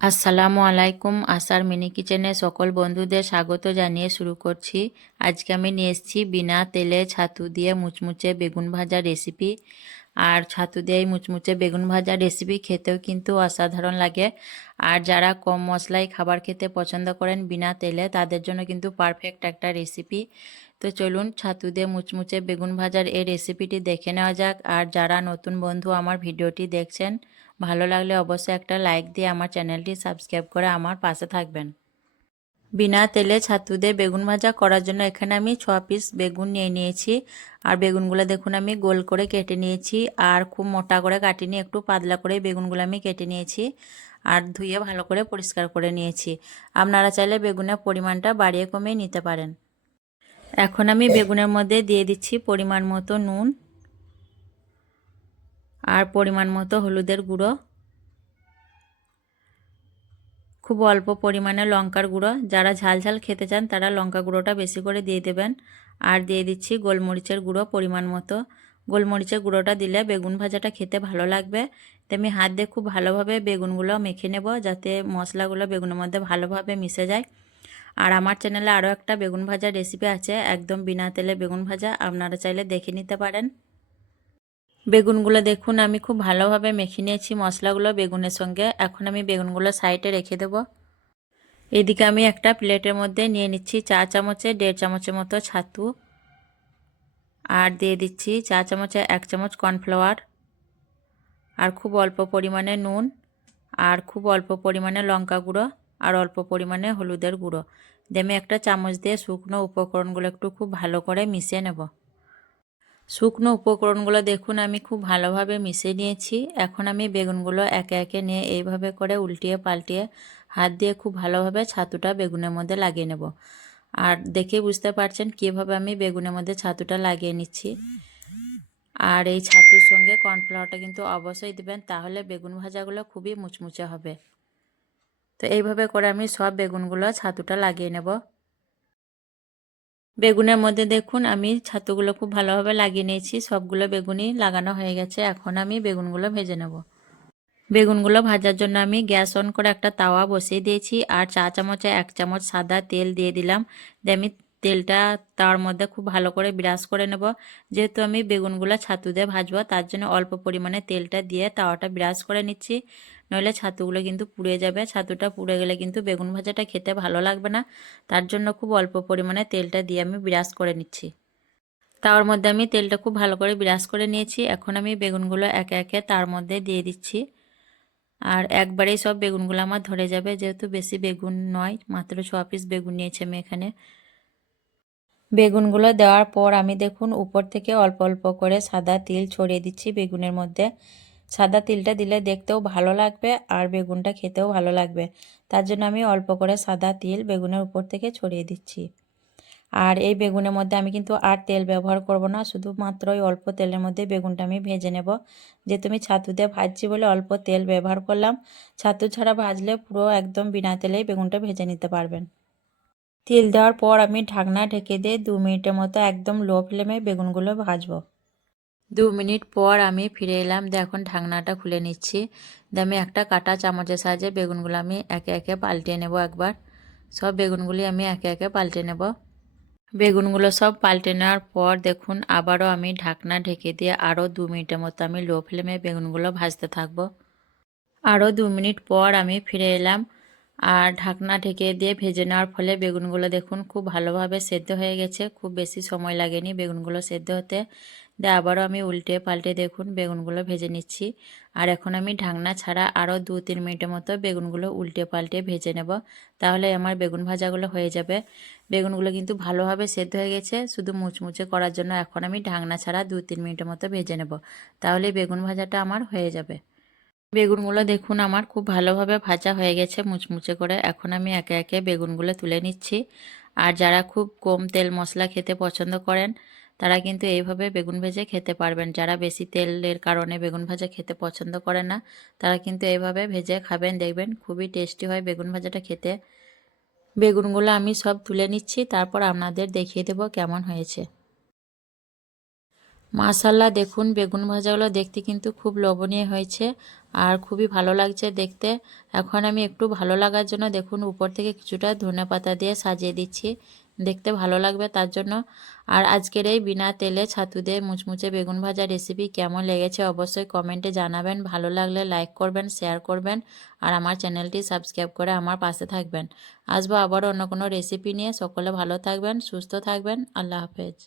আসসালামু আলাইকুম। আসার মিনি কিচেনে সকল বন্ধুদের স্বাগত জানিয়ে শুরু করছি। আজকে আমি নিয়ে এসেছি বিনা তেলে ছাতু দিয়ে মুচমুচে বেগুন ভাজা রেসিপি। আর ছাতু দিয়ে এই মুচমুচে বেগুন ভাজা রেসিপি খেতেও কিন্তু অসাধারণ লাগে। আর যারা কম মশলায় খাবার খেতে পছন্দ করেন বিনা তেলে, তাদের জন্য কিন্তু পারফেক্ট একটা রেসিপি। তো চলুন ছাতু দিয়ে মুচমুচে বেগুন ভাজার এই রেসিপিটি দেখে নেওয়া যাক। আর যারা নতুন বন্ধু আমার ভিডিওটি দেখছেন, ভালো লাগলে অবশ্যই একটা লাইক দিয়ে আমার চ্যানেলটি সাবস্ক্রাইব করে আমার পাশে থাকবেন। বিনা তেলে ছাতু দিয়ে বেগুন ভাজা করার জন্য এখানে আমি 6 পিস বেগুন নিয়ে নিয়েছি। আর বেগুনগুলো দেখুন আমি গোল করে কেটে নিয়েছি, আর খুব মোটা করে কাটিনি, একটু পাতলা করে বেগুনগুলো আমি কেটে নিয়েছি। আর ধুয়ে ভালো করে পরিষ্কার করে নিয়েছি। আপনারা চাইলে বেগুনের পরিমাণটা বাড়িয়ে কমিয়ে নিতে পারেন। এখন আমি বেগুনের মধ্যে দিয়ে দিচ্ছি পরিমাণ মতো নুন আর পরিমাণ মতো হলুদের গুঁড়ো, খুব অল্প পরিমাণে লঙ্কার গুঁড়ো। যারা ঝাল ঝাল খেতে চান তারা লঙ্কা গুঁড়োটা বেশি করে দিয়ে দেবেন। আর দিয়ে দিচ্ছি গোলমরিচের গুঁড়ো পরিমাণ মতো। গোলমরিচের গুঁড়োটা দিলে বেগুন ভাজাটা খেতে ভালো লাগবে। তো আমি হাত দিয়ে খুব ভালোভাবে বেগুনগুলো মেখে নেব, যাতে মশলাগুলো বেগুনের মধ্যে ভালোভাবে মিশে যায়। আর আমার চ্যানেলে আরও একটা বেগুন ভাজার রেসিপি আছে, একদম বিনা তেলে বেগুন ভাজা, আপনারা চাইলে দেখে নিতে পারেন। বেগুনগুলো দেখুন আমি খুব ভালোভাবে মেখে নিয়েছি মশলাগুলো বেগুনের সঙ্গে। এখন আমি বেগুনগুলো সাইডে রেখে দেব। এদিকে আমি একটা প্লেটের মধ্যে নিয়ে নিচ্ছি চা চামচে 1.5 চামচের মতো ছাতু, আর দিয়ে দিচ্ছি চা চামচে 1 চামচ কর্নফ্লাওয়ার, আর খুব অল্প পরিমাণে নুন, আর খুব অল্প পরিমাণে লঙ্কা গুঁড়ো, আর অল্প পরিমাণে হলুদের গুঁড়ো দিয়ে আমি একটা চামচ দিয়ে শুকনো উপকরণগুলো একটু খুব ভালো করে মিশিয়ে নেব। শুকনো উপকরণগুলো দেখুন আমি খুব ভালোভাবে মিশিয়ে নিয়েছি। এখন আমি বেগুনগুলো একে একে নিয়ে এইভাবে করে উল্টিয়ে পাল্টিয়ে হাত দিয়ে খুব ভালোভাবে ছাতুটা বেগুনের মধ্যে লাগিয়ে নেব। আর দেখে বুঝতে পারছেন কীভাবে আমি বেগুনের মধ্যে ছাতুটা লাগিয়ে নিচ্ছি। আর এই ছাতুর সঙ্গে কর্নফ্লাওয়ারটা কিন্তু অবশ্যই দেবেন, তাহলে বেগুন ভাজাগুলো খুবই মুচমুচে হবে। তো এইভাবে করে আমি সব বেগুনগুলো ছাতুটা লাগিয়ে নেব। বেগুনের মধ্যে দেখুন আমি ছাতুগুলো খুব ভালোভাবে লাগিয়ে নিয়েছি, সবগুলো বেগুনই লাগানো হয়ে গেছে। এখন আমি বেগুনগুলো ভেজে নেব। বেগুনগুলো ভাজার জন্য আমি গ্যাস অন করে একটা তাওয়া বসিয়ে দিয়েছি, আর চা চামচে 1 চামচ সাদা তেল দিয়ে দিলাম। দিয়ে আমি তেলটা তার মধ্যে খুব ভালো করে ব্রাশ করে নেব। যেহেতু আমি বেগুনগুলো ছাতু দিয়ে ভাজবো, তার জন্য অল্প পরিমাণে তেলটা দিয়ে তাওয়াটা ব্রাশ করে নিচ্ছি, নইলে ছাতুগুলো কিন্তু পুড়ে যাবে। ছাতুটা পুড়ে গেলে কিন্তু বেগুন ভাজাটা খেতে ভালো লাগবে না। তার জন্য খুব অল্প পরিমাণে তেলটা দিয়ে আমি ব্রাশ করে নিচ্ছি। তাওয়ার মধ্যে আমি তেলটা খুব ভালো করে ব্রাশ করে নিয়েছি। এখন আমি বেগুনগুলো একে একে তার মধ্যে দিয়ে দিচ্ছি। আর একবারেই সব বেগুনগুলো আমার ধরে যাবে, যেহেতু বেশি বেগুন নয়, মাত্র 6 পিস বেগুন নিয়েছি আমি এখানে। বেগুনগুলো দেওয়ার পর আমি দেখুন উপর থেকে অল্প অল্প করে সাদা তিল ছড়িয়ে দিচ্ছি বেগুনের মধ্যে। সাদা তিলটা দিলে দেখতেও ভালো লাগবে আর বেগুনটা খেতেও ভালো লাগবে, তার জন্য আমি অল্প করে সাদা তিল বেগুনের উপর থেকে ছড়িয়ে দিচ্ছি। আর এই বেগুনের মধ্যে আমি কিন্তু আর তেল ব্যবহার করব না, শুধুমাত্র ওই অল্প তেলের মধ্যে বেগুনটা আমি ভেজে নেব। যেহেতু আমি ছাতু দিয়ে ভাজছি বলে অল্প তেল ব্যবহার করলাম। ছাতু ছাড়া ভাজলে পুরো একদম বিনা তেলেই বেগুনটা ভেজে নিতে পারবেন। তেল দেওয়ার পর আমি ঢাকনা ঢেকে দিয়ে 2 মিনিটের মতো একদম লো ফ্লেমে বেগুনগুলো ভাজবো। 2 মিনিট পর আমি ফিরে এলাম। দিয়ে এখন ঢাকনাটা খুলে নিচ্ছি। দিয়ে আমি একটা কাঁটা চামচের সাহায্যে বেগুনগুলো আমি একে একে পাল্টে নেব। একবার সব বেগুনগুলি আমি একে একে পাল্টে নেব। বেগুনগুলো সব পাল্টে নেওয়ার পর দেখুন আবারও আমি ঢাকনা ঢেকে দিয়ে আরও 2 মিনিটের মতো আমি লো ফ্লেমে বেগুনগুলো ভাজতে থাকবো। আরও 2 মিনিট পর আমি ফিরে এলাম। আর ঢাকনা ঢেকে দিয়ে ভেজে নেওয়ার ফলে বেগুনগুলো দেখুন খুব ভালোভাবে সেদ্ধ হয়ে গেছে, খুব বেশি সময় লাগেনি বেগুনগুলো সেদ্ধ হতে। দিয়ে আবারও আমি উল্টে পাল্টে দেখুন বেগুনগুলো ভেজে নিচ্ছি। আর এখন আমি ঢাকনা ছাড়া আরও 2-3 মিনিটের মতো বেগুনগুলো উল্টে পাল্টে ভেজে নেব, তাহলে আমার বেগুন ভাজাগুলো হয়ে যাবে। বেগুনগুলো কিন্তু ভালোভাবে সেদ্ধ হয়ে গেছে, শুধু মুচমুচে করার জন্য এখন আমি ঢাকনা ছাড়া 2-3 মিনিটের মতো ভেজে নেব, তাহলে বেগুন ভাজাটা আমার হয়ে যাবে। বেগুনগুলো দেখুন আমার খুব ভালোভাবে ভাজা হয়ে গেছে মুচমুচে করে। এখন আমি একে একে বেগুনগুলো তুলে নিচ্ছি। আর যারা খুব কম তেল মশলা খেতে পছন্দ করেন, তারা কিন্তু এইভাবে বেগুন ভেজে খেতে পারবেন। যারা বেশি তেলের কারণে বেগুন ভাজা খেতে পছন্দ করে না, তারা কিন্তু এইভাবে ভেজে খাবেন, দেখবেন খুবই টেস্টি হয় বেগুন ভাজাটা খেতে। বেগুনগুলো আমি সব তুলে নিচ্ছি, তারপর আপনাদের দেখিয়ে দেব কেমন হয়েছে। মাশাআল্লাহ, দেখুন বেগুন ভাজাগুলো দেখতে কিন্তু খুব লোভনীয় হয়েছে আর খুবই ভালো লাগছে দেখতে। এখন আমি একটু ভালো লাগার জন্য দেখুন উপর থেকে কিছুটা ধনেপাতা দিয়ে সাজিয়ে দিচ্ছি, দেখতে ভালো লাগবে তার জন্য। আর আজকের এই বিনা তেলে ছাতু দিয়ে মুচমুচে বেগুন ভাজা রেসিপি কেমন লেগেছে অবশ্যই কমেন্টে জানাবেন। ভালো লাগলে লাইক করবেন, শেয়ার করবেন আর আমার চ্যানেলটি সাবস্ক্রাইব করে আমার পাশে থাকবেন। আসবো আবার অন্য কোনো রেসিপি নিয়ে। সকলে ভালো থাকবেন, সুস্থ থাকবেন। আল্লাহ হাফেজ।